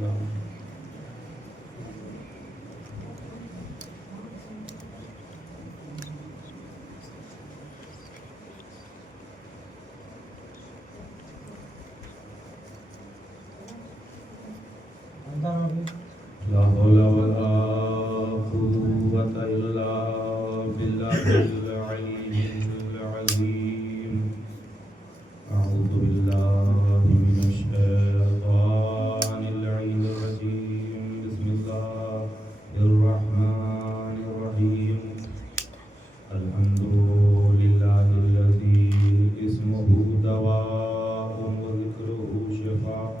لا حول ولا قوة إلا بالله العلي العظيم. أعوذ بالله من الشيطان اللعين الرجيم. بسم الله الرحمن الرحيم. الحمد لله الذي اسمه دواء وذكره شفاء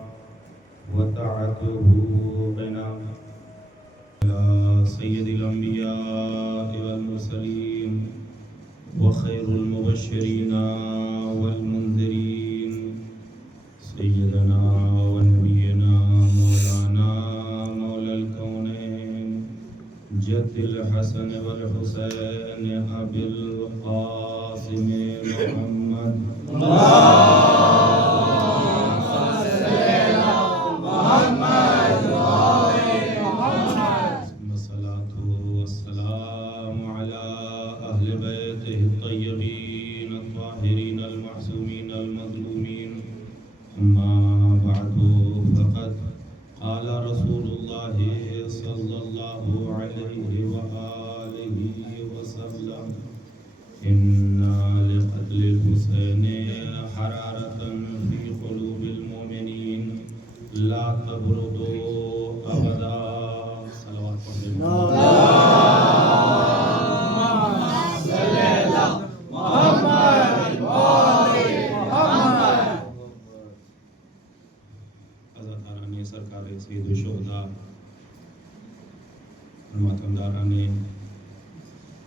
وطاعته غنى. يا سيد الأنبياء والمرسلين وخير المبشرين والمنذرين سيدنا ونبينا مولانا مولى الكونين جد الحسن والحسين أبي القاسم محمد سرکار سید الشہداء ماتمداران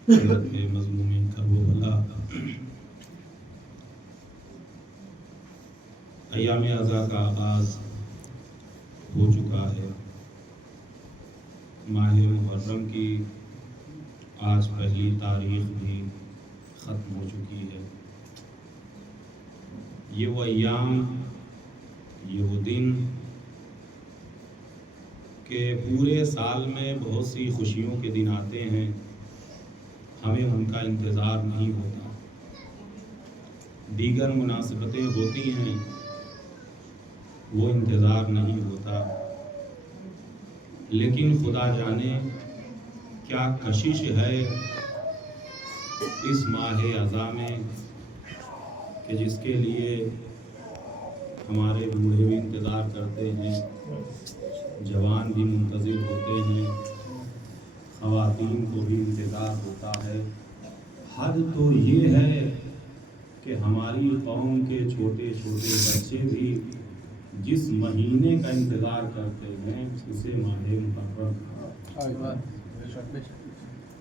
حضرت مظلوم کربلا ایام عزا کا آغاز ہو چکا ہے. ماہ محرم کی آج پہلی تاریخ بھی ختم ہو چکی ہے. یہ وہ ایام، یہ وہ دن کہ پورے سال میں بہت سی خوشیوں کے دن آتے ہیں، ہمیں ان کا انتظار نہیں ہوتا. دیگر مناسبتیں ہوتی ہیں، وہ انتظار نہیں ہوتا. لیکن خدا جانے کیا کشش ہے اس ماہ عزا میں کہ جس کے لیے ہمارے بوڑھے بھی انتظار کرتے ہیں، جوان بھی منتظر ہوتے ہیں، خواتین کو بھی انتظار ہوتا ہے. حد تو یہ ہے کہ ہماری قوم کے چھوٹے چھوٹے بچے بھی جس مہینے کا انتظار کرتے ہیں اسے ماہ محرم،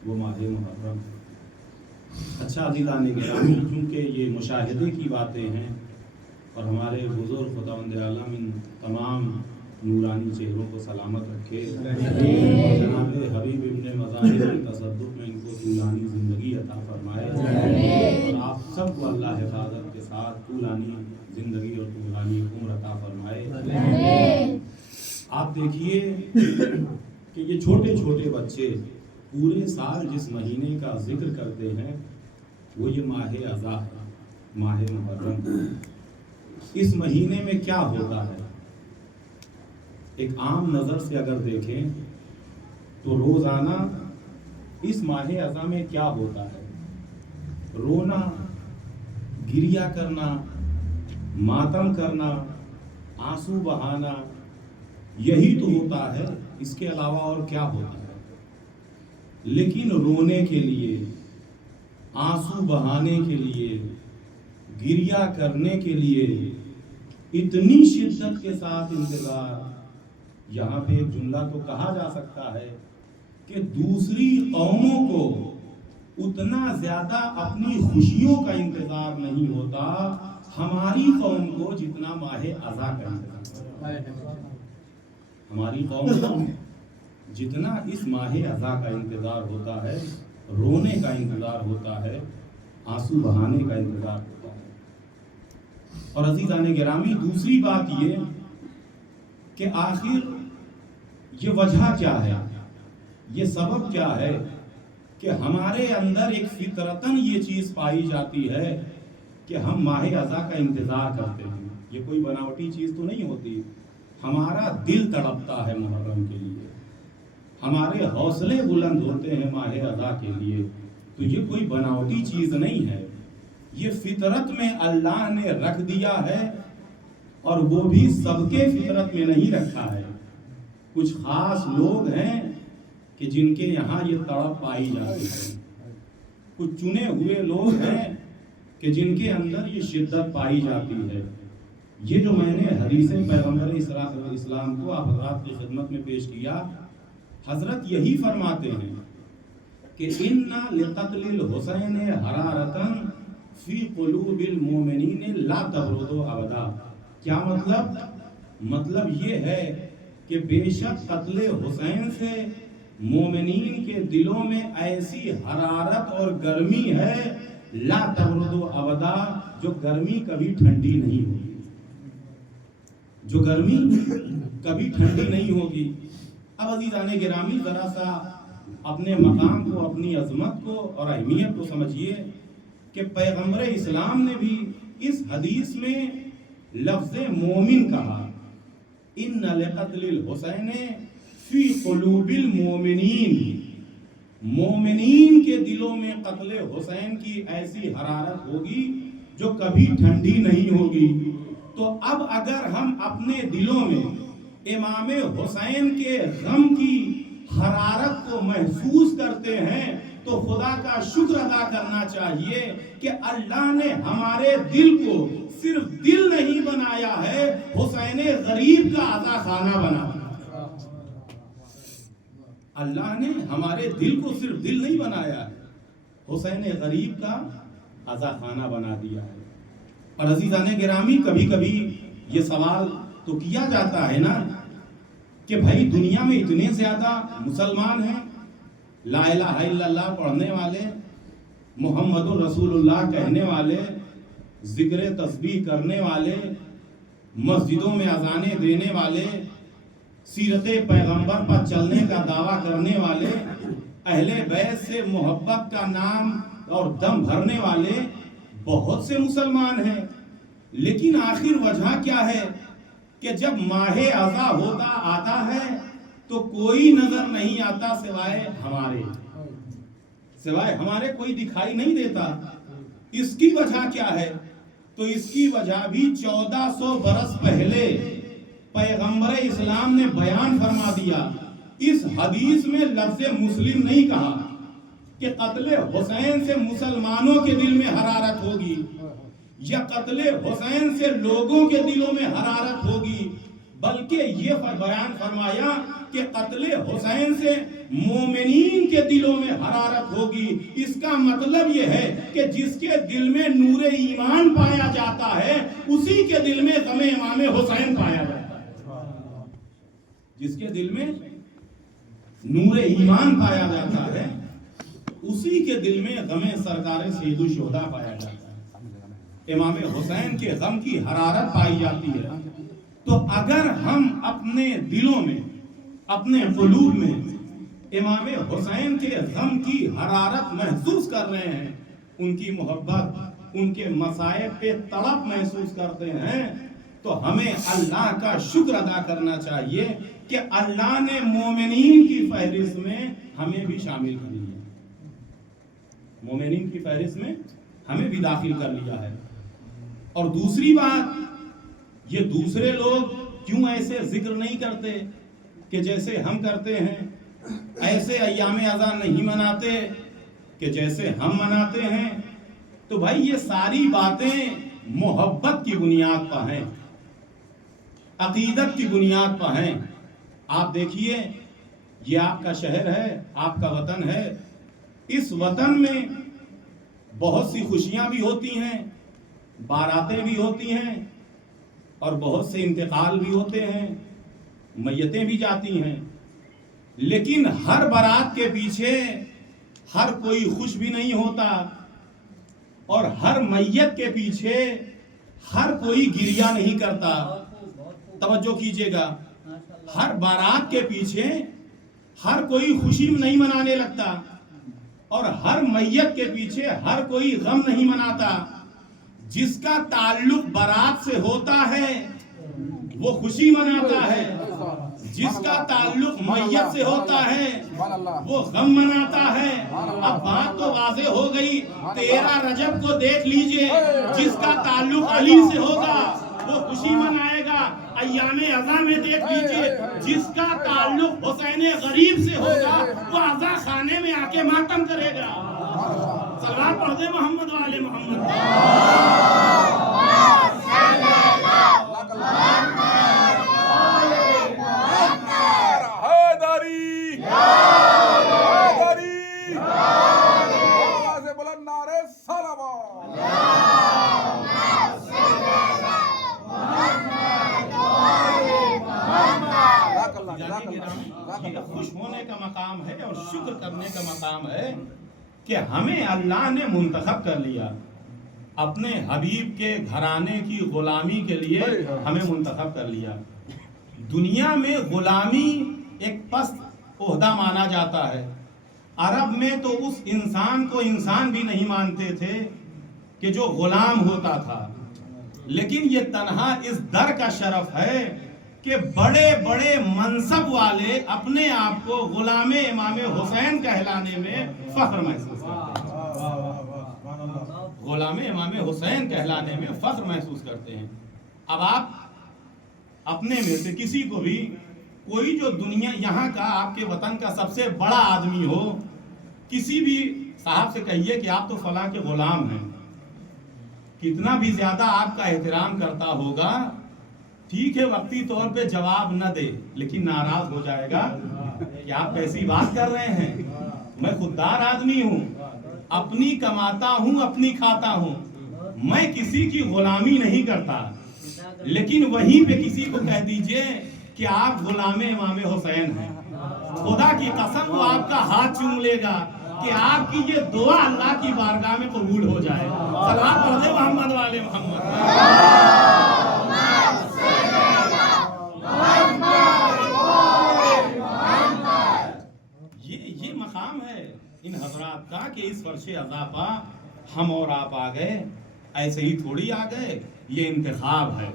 وہ ماہ محرم. اچھا عزیزان گرامی، چونکہ یہ مشاہدے کی باتیں ہیں اور ہمارے بزرگ خداوند عالم ان تمام نورانی چہروں کو سلامت رکھے اور جناب حبیب ابن مظاہر کے تصدق میں ان کو طولانی زندگی عطا فرمائے اور آپ سب کو اللہ حفاظت کے ساتھ طولانی زندگی اور طولانی عمر عطا فرمائے. آپ دیکھیے کہ یہ چھوٹے چھوٹے بچے پورے سال جس مہینے کا ذکر کرتے ہیں وہ یہ ماہ عزا ہے، ماہ محرم. اس مہینے میں کیا ہوتا ہے؟ ایک عام نظر سے اگر دیکھیں تو روزانہ اس ماہ عزا میں کیا ہوتا ہے؟ رونا، گریہ کرنا، ماتم کرنا، آنسو بہانا، یہی تو ہوتا ہے. اس کے علاوہ اور کیا ہوتا ہے؟ لیکن رونے کے لیے، آنسو بہانے کے لیے، گریہ کرنے کے لیے اتنی شدت کے ساتھ انتظار. یہاں پہ ایک جملہ تو کہا جا سکتا ہے کہ دوسری قوموں کو اتنا زیادہ اپنی خوشیوں کا انتظار نہیں ہوتا ہماری قوم کو جتنا ماہ عزا کا انتظار. ہماری قوم کو جتنا اس ماہ عزا کا انتظار ہوتا ہے، رونے کا انتظار ہوتا ہے، آنسو بہانے کا انتظار ہوتا ہے. اور عزیزان گرامی، دوسری بات یہ کہ آخر یہ وجہ کیا ہے، یہ سبب کیا ہے کہ ہمارے اندر ایک فطرتاً یہ چیز پائی جاتی ہے کہ ہم ماہ اذا کا انتظار کرتے ہیں. یہ کوئی بناوٹی چیز تو نہیں ہوتی. ہمارا دل تڑپتا ہے محرم کے لیے، ہمارے حوصلے بلند ہوتے ہیں ماہ اذا کے لیے. تو یہ کوئی بناوٹی چیز نہیں ہے، یہ فطرت میں اللہ نے رکھ دیا ہے، اور وہ بھی سب کے فطرت میں نہیں رکھا ہے. کچھ خاص لوگ ہیں کہ جن کے یہاں یہ تڑپ پائی جاتی ہے، کچھ چنے ہوئے لوگ ہیں کہ جن کے اندر یہ شدت پائی جاتی ہے. یہ جو میں نے حدیث پیغمبر اسلام کو آپ حضرات کی خدمت میں پیش کیا، حضرت یہی فرماتے ہیں کہ اِنَّ لِقَتْلِ الْحُسَيْنِ حَرَارَةً فِي قُلُوبِ الْمُؤْمِنِينَ لَا تَبْرُدُ أَبَدًا. کیا مطلب یہ ہے کہ بے شک قتل حسین سے مومنین کے دلوں میں ایسی حرارت اور گرمی ہے، لا تبرد ابدا، جو گرمی کبھی ٹھنڈی نہیں ہوگی، جو گرمی کبھی ٹھنڈی نہیں ہوگی. اب عزیزان گرامی ذرا سا اپنے مقام کو، اپنی عظمت کو اور اہمیت کو سمجھیے کہ پیغمبر اسلام نے بھی اس حدیث میں لفظ مومن کہا. ان لقتل الحسین فی قلوب المومنین، مومنین کے دلوں میں قتل حسین کی ایسی حرارت ہوگی جو کبھی ٹھنڈی نہیں ہوگی. تو اب اگر ہم اپنے دلوں میں امام حسین کے غم کی حرارت کو محسوس کرتے ہیں تو خدا کا شکر ادا کرنا چاہیے کہ اللہ نے ہمارے دل کو صرف دل نہیں بنایا ہے، حسین غریب کا عزا خانہ بنا. اللہ نے ہمارے دل کو صرف دل نہیں بنایا ہے، حسین غریب کا عزا خانہ بنا دیا ہے. اور عزیزان گرامی کبھی کبھی یہ سوال تو کیا جاتا ہے نا کہ بھائی دنیا میں اتنے زیادہ مسلمان ہیں، لا الہ الا اللہ پڑھنے والے، محمد الرسول اللہ کہنے والے، ذکر تسبیح کرنے والے، مسجدوں میں اذانیں دینے والے، سیرت پیغمبر پر چلنے کا دعویٰ کرنے والے، اہل بیت سے محبت کا نام اور دم بھرنے والے بہت سے مسلمان ہیں. لیکن آخر وجہ کیا ہے کہ جب ماہ اذا آتا ہے تو کوئی نظر نہیں آتا سوائے ہمارے کوئی دکھائی نہیں دیتا. اس کی وجہ کیا ہے؟ تو اس کی وجہ بھی 1400 برس پہلے پیغمبر اسلام نے بیان فرما دیا. اس حدیث میں لفظ مسلم نہیں کہا کہ قتل حسین سے مسلمانوں کے دل میں حرارت ہوگی یا قتل حسین سے لوگوں کے دلوں میں حرارت ہوگی، بلکہ یہ بیان فرمایا کہ قتل حسین سے مومنین کے دلوں میں حرارت ہوگی. اس کا مطلب یہ ہے کہ جس کے دل میں نور ایمان پایا جاتا ہے اسی کے دل میں غم امام حسین پایا جاتا ہے. جس کے دل میں نور ایمان پایا جاتا ہے اسی کے دل میں غم سرکار سید الشہداء پایا جاتا ہے، امام حسین کے غم کی حرارت پائی جاتی ہے. تو اگر ہم اپنے دلوں میں، اپنے قلوب میں امام حسین کے غم کی حرارت محسوس کر رہے ہیں، ان کی محبت، ان کے مصائب پہ تڑپ محسوس کرتے ہیں، تو ہمیں اللہ کا شکر ادا کرنا چاہیے کہ اللہ نے مومنین کی فہرست میں ہمیں بھی شامل کر لیا، مومنین کی فہرست میں ہمیں بھی داخل کر لیا ہے. اور دوسری بات، یہ دوسرے لوگ کیوں ایسے ذکر نہیں کرتے کہ جیسے ہم کرتے ہیں، ایسے ایام اذا نہیں مناتے کہ جیسے ہم مناتے ہیں؟ تو بھائی یہ ساری باتیں محبت کی بنیاد پر ہیں، عقیدت کی بنیاد پر ہیں. آپ دیکھیے، یہ آپ کا شہر ہے، آپ کا وطن ہے. اس وطن میں بہت سی خوشیاں بھی ہوتی ہیں، باراتیں بھی ہوتی ہیں، اور بہت سے انتقال بھی ہوتے ہیں، میتیں بھی جاتی ہیں. لیکن ہر بارات کے پیچھے ہر کوئی خوش بھی نہیں ہوتا، اور ہر میت کے پیچھے ہر کوئی گریہ نہیں کرتا. توجہ کیجئے گا، ہر بارات کے پیچھے ہر کوئی خوشی نہیں منانے لگتا اور ہر میت کے پیچھے ہر کوئی غم نہیں مناتا. جس کا تعلق بارات سے ہوتا ہے وہ خوشی مناتا ہے, جس کا تعلق میت سے ہوتا ہے وہ غم مناتا ہے. اب بات تو واضح ہو گئی. 13 رجب کو دیکھ لیجئے, جس کا تعلق علی سے ہوگا وہ خوشی منائے گا. ایام عزا میں دیکھ لیجئے, جس کا تعلق حسین غریب سے ہوگا وہ عزا خانے میں آ کے ماتم کرے گا. صلوات پڑھ دے محمد والے محمد. خوش ہونے کا مقام ہے اور شکر کرنے کا مقام ہے کہ ہمیں اللہ نے منتخب کر لیا. اپنے حبیب کے گھرانے کی غلامی کے لیے ہمیں منتخب کر لیا. دنیا میں غلامی ایک پست عہدہ مانا جاتا ہے. عرب میں تو اس انسان کو انسان بھی نہیں مانتے تھے کہ جو غلام ہوتا تھا. لیکن یہ تنہا اس در کا شرف ہے کہ بڑے بڑے منصب والے اپنے آپ کو غلام امام حسین کہلانے میں فخر محسوس کرتے ہیں. غلام امام حسین کہلانے میں فخر محسوس کرتے ہیں. اب آپ اپنے میں سے کسی کو بھی کوئی جو دنیا یہاں کا آپ کے وطن کا سب سے بڑا آدمی ہو, کسی بھی صاحب سے کہیے کہ آپ تو فلاں کے غلام ہیں, کتنا بھی زیادہ آپ کا احترام کرتا ہوگا, ٹھیک ہے وقتی طور پہ جواب نہ دے لیکن ناراض ہو جائے گا کہ آپ کیسی بات کر رہے ہیں. میں خوددار آدمی ہوں, اپنی کماتا ہوں, اپنی کھاتا ہوں, میں کسی کی غلامی نہیں کرتا. لیکن وہیں پہ کسی کو کہہ دیجئے کہ آپ غلام امام حسین ہیں, خدا کی قسم وہ آپ کا ہاتھ چوم لے گا کہ آپ کی یہ دعا اللہ کی بارگاہ میں قبول ہو جائے. صلوات پڑھ دے محمد والے محمد. یہ مقام ہے ان حضرات کا کہ اس فرش عزا پا ہم اور آپ آ گئے, ایسے ہی تھوڑی آ گئے. یہ انتخاب ہے,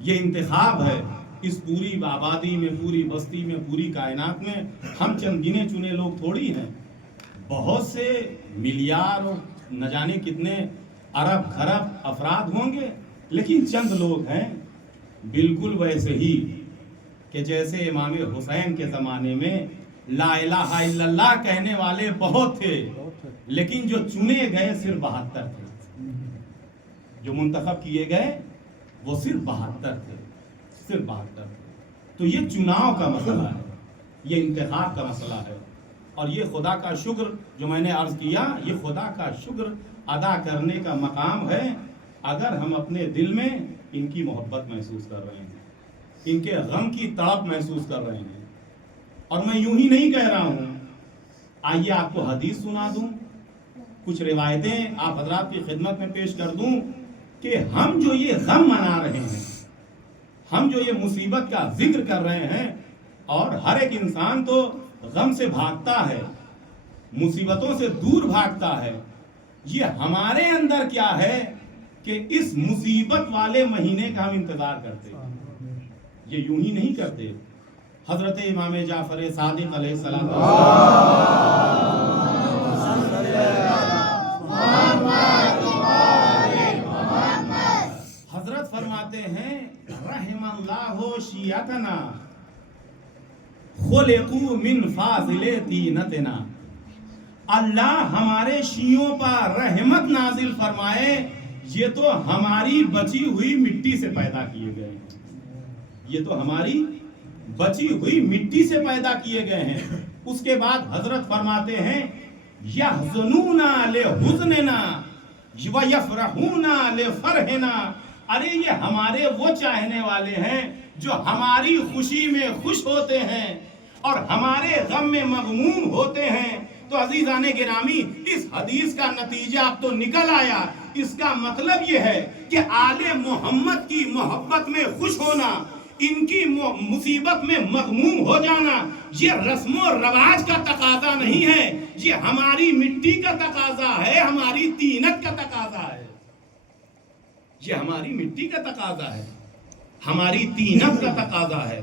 یہ انتخاب ہے. اس پوری آبادی میں, پوری بستی میں, پوری کائنات میں ہم چند گنے چنے لوگ تھوڑی ہیں. بہت سے ملیار اور نہ جانے کتنے ارب خرب افراد ہوں گے, لیکن چند لوگ ہیں بالکل ویسے ہی کہ جیسے امام حسین کے زمانے میں لا الہ الا اللہ کہنے والے بہت تھے, لیکن جو چنے گئے صرف 72 تھے. جو منتخب کیے گئے وہ صرف 72 تھے, صرف 72 تھے. تو یہ چناؤ کا مسئلہ ہے, یہ انتخاب کا مسئلہ ہے. اور یہ خدا کا شکر جو میں نے عرض کیا, یہ خدا کا شکر ادا کرنے کا مقام ہے اگر ہم اپنے دل میں ان کی محبت محسوس کر رہے ہیں, ان کے غم کی تڑپ محسوس کر رہے ہیں. اور میں یوں ہی نہیں کہہ رہا ہوں, آئیے آپ کو حدیث سنا دوں, کچھ روایتیں آپ حضرات کی خدمت میں پیش کر دوں کہ ہم جو یہ غم منا رہے ہیں, ہم جو یہ مصیبت کا ذکر کر رہے ہیں, اور ہر ایک انسان تو غم سے بھاگتا ہے, مصیبتوں سے دور بھاگتا ہے. یہ ہمارے اندر کیا ہے کہ اس مصیبت والے مہینے کا ہم انتظار کرتے ہیں, یہ یوں ہی نہیں کرتے. حضرت امام جعفر صادق علیہ السلام حضرت فرماتے ہیں رحم اللہ شیعتنا خلقوا من فاضل طینتنا. اللہ ہمارے شیعوں پر رحمت نازل فرمائے, یہ تو ہماری بچی ہوئی مٹی سے پیدا کیے گئے ہیں, یہ تو ہماری بچی ہوئی مٹی سے پیدا کیے گئے ہیں. اس کے بعد حضرت فرماتے ہیں یحزنون لحزننا ویفرحون لفرحنا. ارے یہ ہمارے وہ چاہنے والے ہیں جو ہماری خوشی میں خوش ہوتے ہیں اور ہمارے غم میں مغموم ہوتے ہیں. تو عزیزان گرامی, اس حدیث کا نتیجہ اب تو نکل آیا. اس کا مطلب یہ ہے کہ آل محمد کی محبت میں خوش ہونا, ان کی مصیبت میں مغموم ہو جانا یہ رسم و رواج کا تقاضا نہیں ہے، یہ ہماری مٹی کا تقاضا ہے، ہماری طینت کا تقاضا ہے، یہ ہماری مٹی کا تقاضا ہے، ہماری طینت کا تقاضا ہے۔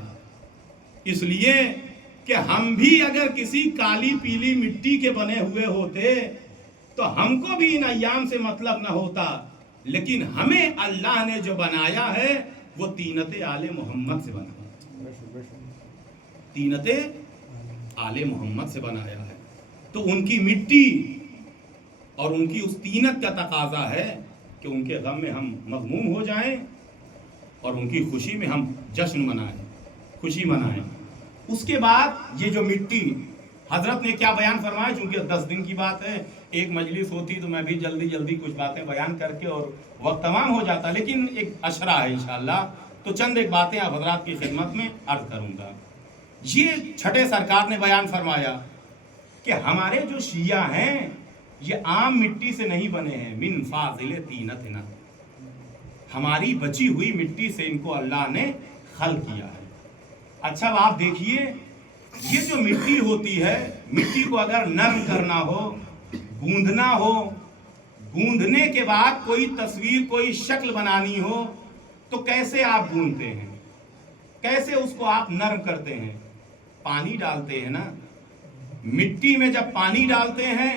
اس لیے کہ ہم بھی اگر کسی کالی پیلی مٹی کے بنے ہوئے ہوتے تو ہم کو بھی ان ایام سے مطلب نہ ہوتا، لیکن ہمیں اللہ نے جو بنایا ہے وہ طینت آل محمد سے بنایا، طینت آل محمد سے بنایا ہے۔ تو ان کی مٹی اور ان کی اس طینت کا تقاضا ہے کہ ان کے غم میں ہم مغموم ہو جائیں اور ان کی خوشی میں ہم جشن منائیں، خوشی منائیں۔ اس کے بعد یہ جو مٹی حضرت نے کیا بیان فرمایا، چونکہ 10 دن کی بات ہے، ایک مجلس ہوتی تو میں بھی جلدی جلدی کچھ باتیں بیان کر کے اور وقت تمام ہو جاتا، لیکن ایک اشرہ ہے انشاءاللہ، تو چند ایک باتیں آپ حضرات کی خدمت میں عرض کروں گا۔ یہ چھٹے سرکار نے بیان فرمایا کہ ہمارے جو شیعہ ہیں یہ عام مٹی سے نہیں بنے ہیں، من فاضل طینتنا، ہماری بچی ہوئی مٹی سے ان کو اللہ نے خلق کیا ہے۔ اچھا اب آپ دیکھیے، یہ جو مٹی ہوتی ہے، مٹی کو اگر نرم کرنا ہو، گوندنا ہو، گوندنے کے بعد کوئی تصویر کوئی شکل بنانی ہو تو کیسے آپ گوندتے ہیں، کیسے اس کو آپ نرم کرتے ہیں؟ پانی ڈالتے ہیں نا، مٹی میں جب پانی ڈالتے ہیں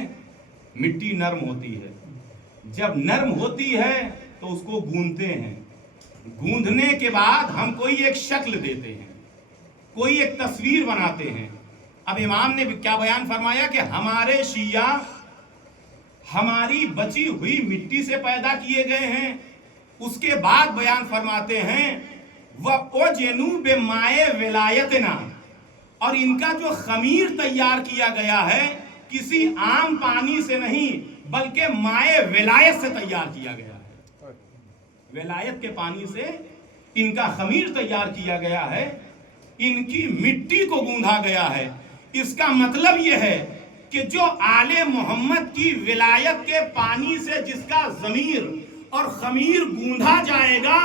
مٹی نرم ہوتی ہے، جب نرم ہوتی ہے تو اس کو گوندتے ہیں، گوندنے کے بعد ہم کوئی ایک شکل دیتے ہیں، کوئی ایک تصویر بناتے ہیں۔ اب امام نے کیا بیان فرمایا کہ ہمارے شیعہ ہماری بچی ہوئی مٹی سے پیدا کیے گئے ہیں۔ اس کے بعد بیان فرماتے ہیں وَأُجْنُوا بِمَائِ وِلَایَتِنَا، اور ان کا جو خمیر تیار کیا گیا ہے کسی عام پانی سے نہیں بلکہ مائع ولایت سے تیار کیا گیا ہے، ولایت کے پانی سے ان کا خمیر تیار کیا گیا ہے، ان کی مٹی کو گوندھا گیا ہے۔ اس کا مطلب یہ ہے کہ جو آل محمد کی ولایت کے پانی سے جس کا ضمیر اور خمیر گوندھا جائے گا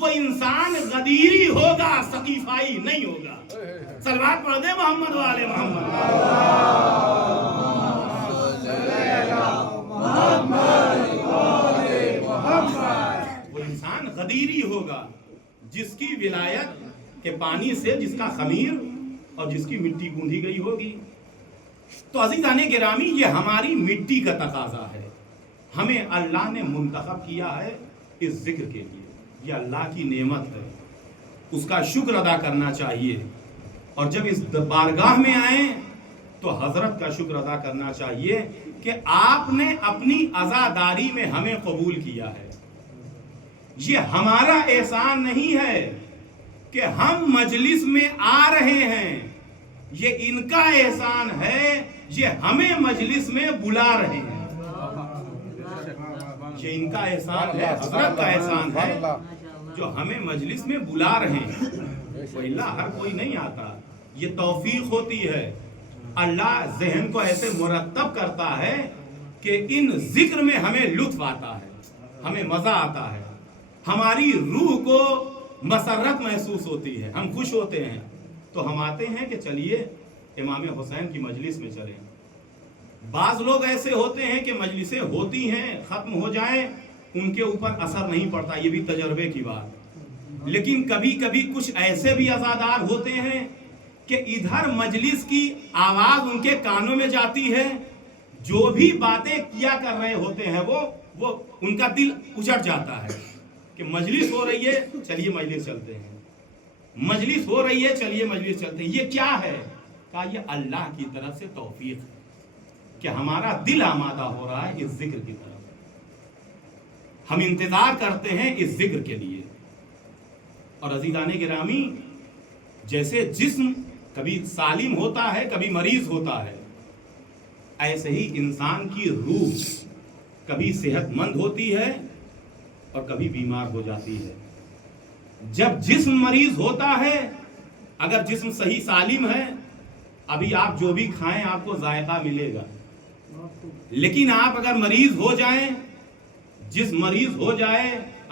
وہ انسان غدیری ہوگا، سقیفائی نہیں ہوگا۔ صلوات پڑھ دے محمد والے محمد۔ وہ انسان غدیری ہوگا جس کی ولایت کے پانی سے جس کا خمیر اور جس کی مٹی گوندھی گئی ہوگی۔ تو عزیزان گرامی یہ ہماری مٹی کا تقاضا ہے، ہمیں اللہ نے منتخب کیا ہے اس ذکر کے لیے، یہ اللہ کی نعمت ہے، اس کا شکر ادا کرنا چاہیے، اور جب اس بارگاہ میں آئیں تو حضرت کا شکر ادا کرنا چاہیے کہ آپ نے اپنی عزاداری میں ہمیں قبول کیا ہے۔ یہ ہمارا احسان نہیں ہے کہ ہم مجلس میں آ رہے ہیں، یہ ان کا احسان ہے، یہ ہمیں مجلس میں بلا رہے ہیں، یہ ان کا احسان ہے، حضرت کا احسان ہے جو ہمیں مجلس میں بلا رہے ہیں۔ اللہ ہر کوئی نہیں آتا، یہ توفیق ہوتی ہے، اللہ ذہن کو ایسے مرتب کرتا ہے کہ ان ذکر میں ہمیں لطف آتا ہے، ہمیں مزہ آتا ہے، ہماری روح کو مسرت محسوس ہوتی ہے، ہم خوش ہوتے ہیں، تو ہم آتے ہیں کہ چلیے امام حسین کی مجلس میں چلیں۔ بعض لوگ ایسے ہوتے ہیں کہ مجلسیں ہوتی ہیں ختم ہو جائیں ان کے اوپر اثر نہیں پڑتا، یہ بھی تجربے کی بات، لیکن کبھی کبھی کچھ ایسے بھی عزادار ہوتے ہیں کہ ادھر مجلس کی آواز ان کے کانوں میں جاتی ہے، جو بھی باتیں کیا کر رہے ہوتے ہیں وہ ان کا دل اچٹ جاتا ہے کہ مجلس ہو رہی ہے چلیے مجلس چلتے ہیں، مجلس ہو رہی ہے چلیے مجلس چلتے ہیں۔ یہ کیا ہے؟ کہا یہ اللہ کی طرف سے توفیق ہے کہ ہمارا دل آمادہ ہو رہا ہے اس ذکر کی طرف، ہم انتظار کرتے ہیں اس ذکر کے لیے۔ اور عزیزان گرامی، جیسے جسم کبھی سالم ہوتا ہے کبھی مریض ہوتا ہے، ایسے ہی انسان کی روح کبھی صحت مند ہوتی ہے اور کبھی بیمار ہو جاتی ہے۔ جب جسم مریض ہوتا ہے، اگر جسم صحیح سالم ہے ابھی آپ جو بھی کھائیں آپ کو ذائقہ ملے گا، لیکن آپ اگر مریض ہو جائیں، جسم مریض ہو جائے،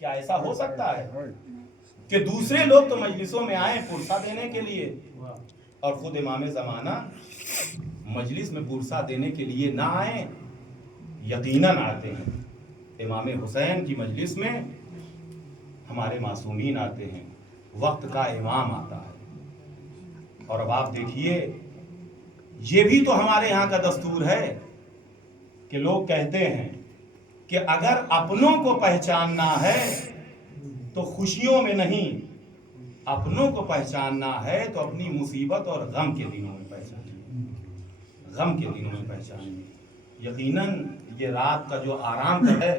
کیا ایسا ہو سکتا ہے کہ دوسرے لوگ تو مجلسوں میں آئیں پرسہ دینے کے لیے اور خود امام زمانہ مجلس میں پرسہ دینے کے لیے نہ آئیں؟ یقیناً آتے ہیں. امام حسین کی مجلس میں ہمارے معصومین آتے ہیں، وقت کا امام آتا ہے. اور اب آپ دیکھیے، یہ بھی تو ہمارے یہاں کا دستور ہے کہ لوگ کہتے ہیں کہ اگر اپنوں کو پہچاننا ہے تو خوشیوں میں نہیں، اپنوں کو پہچاننا ہے تو اپنی مصیبت اور غم کے دنوں میں پہچانیے، غم کے دنوں میں پہچانیے. یقیناً یہ رات کا جو آرام کا ہے،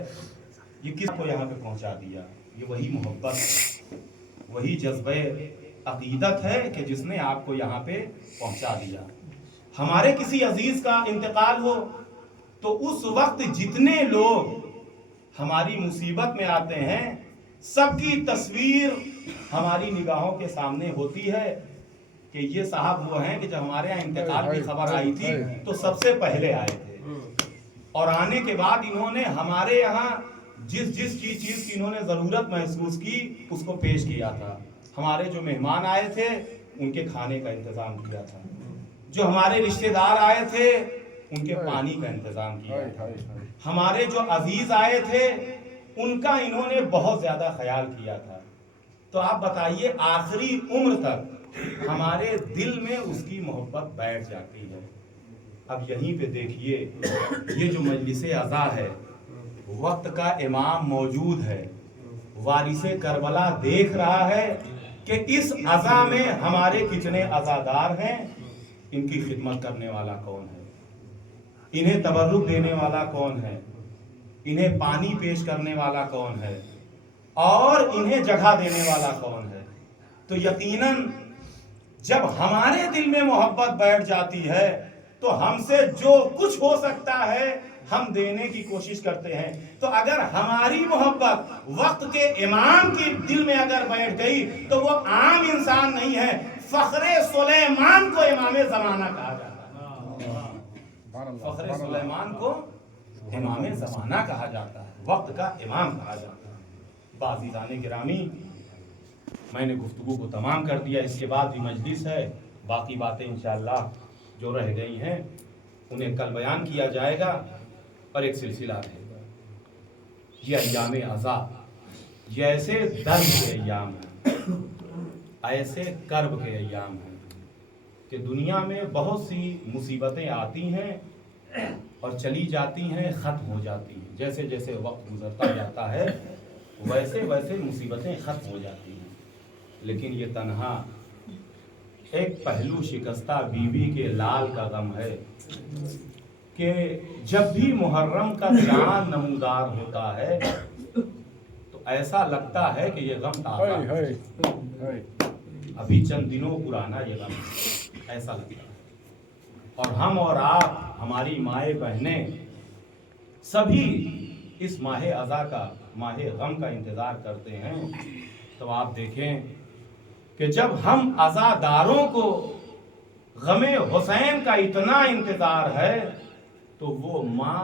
یہ کس کو یہاں پہ پہنچا دیا؟ یہ وہی محبت ہے، وہی جذبہ عقیدت ہے کہ جس نے آپ کو یہاں پہ پہنچا دیا. ہمارے کسی عزیز کا انتقال ہو تو اس وقت جتنے لوگ ہماری مصیبت میں آتے ہیں، سب کی تصویر ہماری نگاہوں کے سامنے ہوتی ہے کہ یہ صاحب وہ ہیں کہ جب ہمارے یہاں انتقال کی خبر آئی تھی تو سب سے پہلے آئے تھے، اور آنے کے بعد انہوں نے ہمارے یہاں جس چیز کی انہوں نے ضرورت محسوس کی اس کو پیش کیا تھا. ہمارے جو مہمان آئے تھے ان کے کھانے کا انتظام کیا تھا، جو ہمارے رشتہ دار آئے تھے ان کے پانی کا انتظام کیا تھا، ہمارے جو عزیز آئے تھے ان کا انہوں نے بہت زیادہ خیال کیا تھا. تو آپ بتائیے، آخری عمر تک ہمارے دل میں اس کی محبت بیٹھ جاتی ہے. اب یہیں پہ دیکھیے، یہ جو مجلس عزا ہے، وقت کا امام موجود ہے، وارث کربلا دیکھ رہا ہے کہ اس عزا میں ہمارے کتنے عزادار ہیں، ان کی خدمت کرنے والا کون ہے، انہیں تبرک دینے والا کون ہے، انہیں پانی پیش کرنے والا کون ہے، اور انہیں جگہ دینے والا کون ہے. تو یقیناً جب ہمارے دل میں محبت بیٹھ جاتی ہے تو ہم سے جو کچھ ہو سکتا ہے ہم دینے کی کوشش کرتے ہیں. تو اگر ہماری محبت وقت کے امام کی دل میں اگر بیٹھ گئی تو وہ عام انسان نہیں ہے، فخر سلیمان کو امام زمانہ کہا جاتا ہے. فخر سلیمان کو امام زمانہ کہا جاتا ہے، وقت کا امام کہا جاتا ہے. عزیزان گرامی، میں نے گفتگو کو تمام کر دیا. اس کے بعد بھی مجلس ہے، باقی باتیں انشاءاللہ جو رہ گئی ہیں انہیں کل بیان کیا جائے گا. اور ایک سلسلہ رہے گا. یہ ایام عزا، یہ ایسے درد کے ایام ہیں، ایسے کرب کے ایام ہیں کہ دنیا میں بہت سی مصیبتیں آتی ہیں اور چلی جاتی ہیں، ختم ہو جاتی ہیں. جیسے جیسے وقت گزرتا جاتا ہے ویسے ویسے مصیبتیں ختم ہو جاتی ہیں. لیکن یہ تنہا ایک پہلو شکستہ بیوی کے لال کا غم ہے کہ جب بھی محرم کا چاند نمودار ہوتا ہے تو ایسا لگتا ہے کہ یہ غم تازہ ہے، ابھی چند دنوں پرانا یہ غم ایسا لگتا ہے. اور ہم اور آپ، ہماری مائیں بہنیں سبھی اس ماہ عزا کا، ماہ غم کا انتظار کرتے ہیں. تو آپ دیکھیں کہ جب ہم عزاداروں کو غم حسین کا اتنا انتظار ہے تو وہ ماں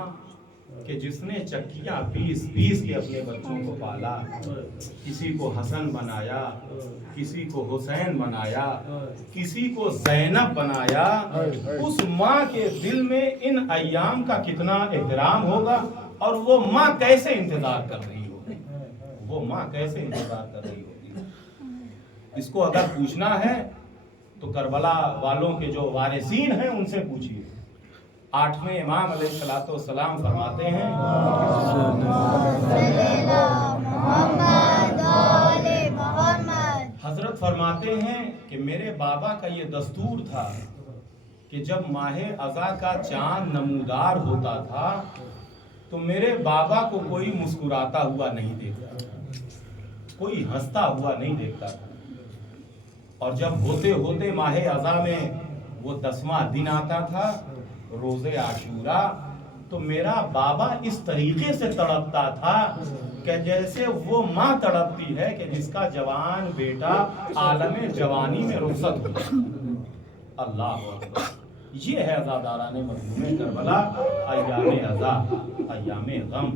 کہ جس نے چکیاں پیس پیس کے اپنے بچوں کو پالا، کسی کو حسن بنایا، کسی کو حسین بنایا، کسی کو زینب بنایا، اس ماں کے دل میں ان ایام کا کتنا احترام ہوگا. اور وہ ماں کیسے انتظار کر رہی ہوگی، وہ ماں کیسے انتظار کر رہی ہوگی. اس کو اگر پوچھنا ہے تو کربلا والوں کے جو وارثین ہیں ان سے پوچھیے. 8ویں امام علیہ الصلوۃ والسلام فرماتے ہیں، حضرت فرماتے ہیں کہ میرے بابا کا یہ دستور تھا کہ جب ماہ عزا کا چاند نمودار ہوتا تھا تو میرے بابا کو کوئی مسکراتا ہوا نہیں دیکھتا، کوئی ہنستا ہوا نہیں دیکھتا تھا. اور جب ہوتے ہوتے ماہ عزا میں وہ 10واں دن آتا تھا، روز عاشورہ، تو میرا بابا اس طریقے سے تڑپتا تھا کہ جیسے وہ ماں تڑپتی ہے کہ جس کا جوان بیٹا عالم جوانی میں رخصت ہو. اللہ اکبر. یہ ہے عزاداران مظلوم کربلا، ایام عزا، ایام غم.